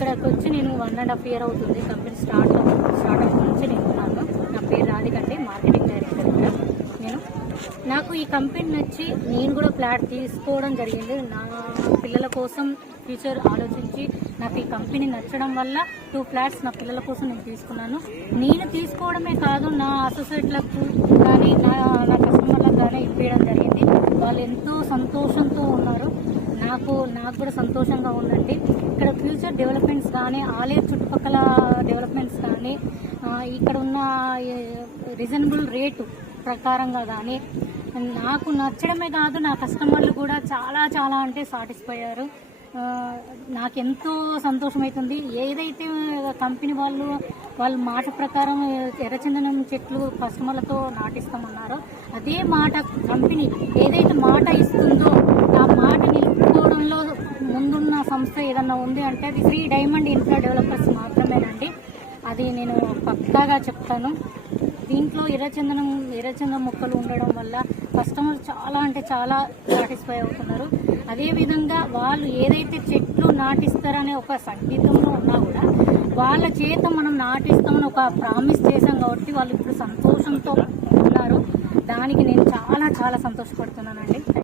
ఇక్కడికి వచ్చి నేను 1.5 year అవుతుంది. కంపెనీ స్టార్ట్ అయిన నుంచి నేను ఉన్నాను. నా పేరు రాధికండి, మార్కెటింగ్ డైరెక్టర్ కూడా నేను. నాకు ఈ కంపెనీ నచ్చి నేను కూడా ఫ్లాట్ తీసుకోవడం జరిగింది. నా పిల్లల కోసం ఫ్యూచర్ ఆలోచించి నాకు ఈ కంపెనీ నచ్చడం వల్ల 2 ఫ్లాట్స్ నా పిల్లల కోసం నేను తీసుకున్నాను. నేను తీసుకోవడమే కాదు, నా అసోసియేట్లకు కానీ నా కస్టమర్లకు కానీ ఇప్పించడం జరిగింది. వాళ్ళు ఎంతో సంతోషంతో ఉన్నారు. నాకు కూడా సంతోషంగా ఉందండి. ఇక్కడ ఫ్యూచర్ డెవలప్మెంట్స్ కానీ, ఆలయ చుట్టుపక్కల డెవలప్మెంట్స్ కానీ, ఇక్కడ ఉన్న రీజనబుల్ రేటు ప్రకారంగా కానీ నాకు నచ్చడమే కాదు, నా కస్టమర్లు కూడా చాలా అంటే సాటిస్ఫై అయ్యారు. నాకెంతో సంతోషమవుతుంది. ఏదైతే కంపెనీ వాళ్ళు మాట ప్రకారం ఎర్రచందనం చెట్లు కస్టమర్లతో నాటిస్తామన్నారో అదే మాట కంపెనీ ఏదైతే మాట ఇస్తుందో ఆ మాట నిలుపుకోవడంలో ముందున్న సంస్థ ఏదన్నా ఉంది అంటే అది శ్రీ డైమండ్ ఇన్ఫ్రా డెవలపర్స్ మాత్రమేనండి. అది నేను పక్కాగా చెప్తాను. దీంట్లో ఎర్రచందనం మొక్కలు ఉండడం వల్ల కస్టమర్ చాలా సాటిస్ఫై అవుతున్నారు. అదేవిధంగా వాళ్ళు ఏదైతే చెట్లు నాటిస్తారనే ఒక సంగీతంలో ఉన్నా కూడా వాళ్ళ చేత మనం నాటిస్తామని ఒక ప్రామిస్ చేశాం కాబట్టి వాళ్ళు ఇప్పుడు సంతోషంతో ఉన్నారు. దానికి నేను చాలా సంతోషపడుతున్నానండి.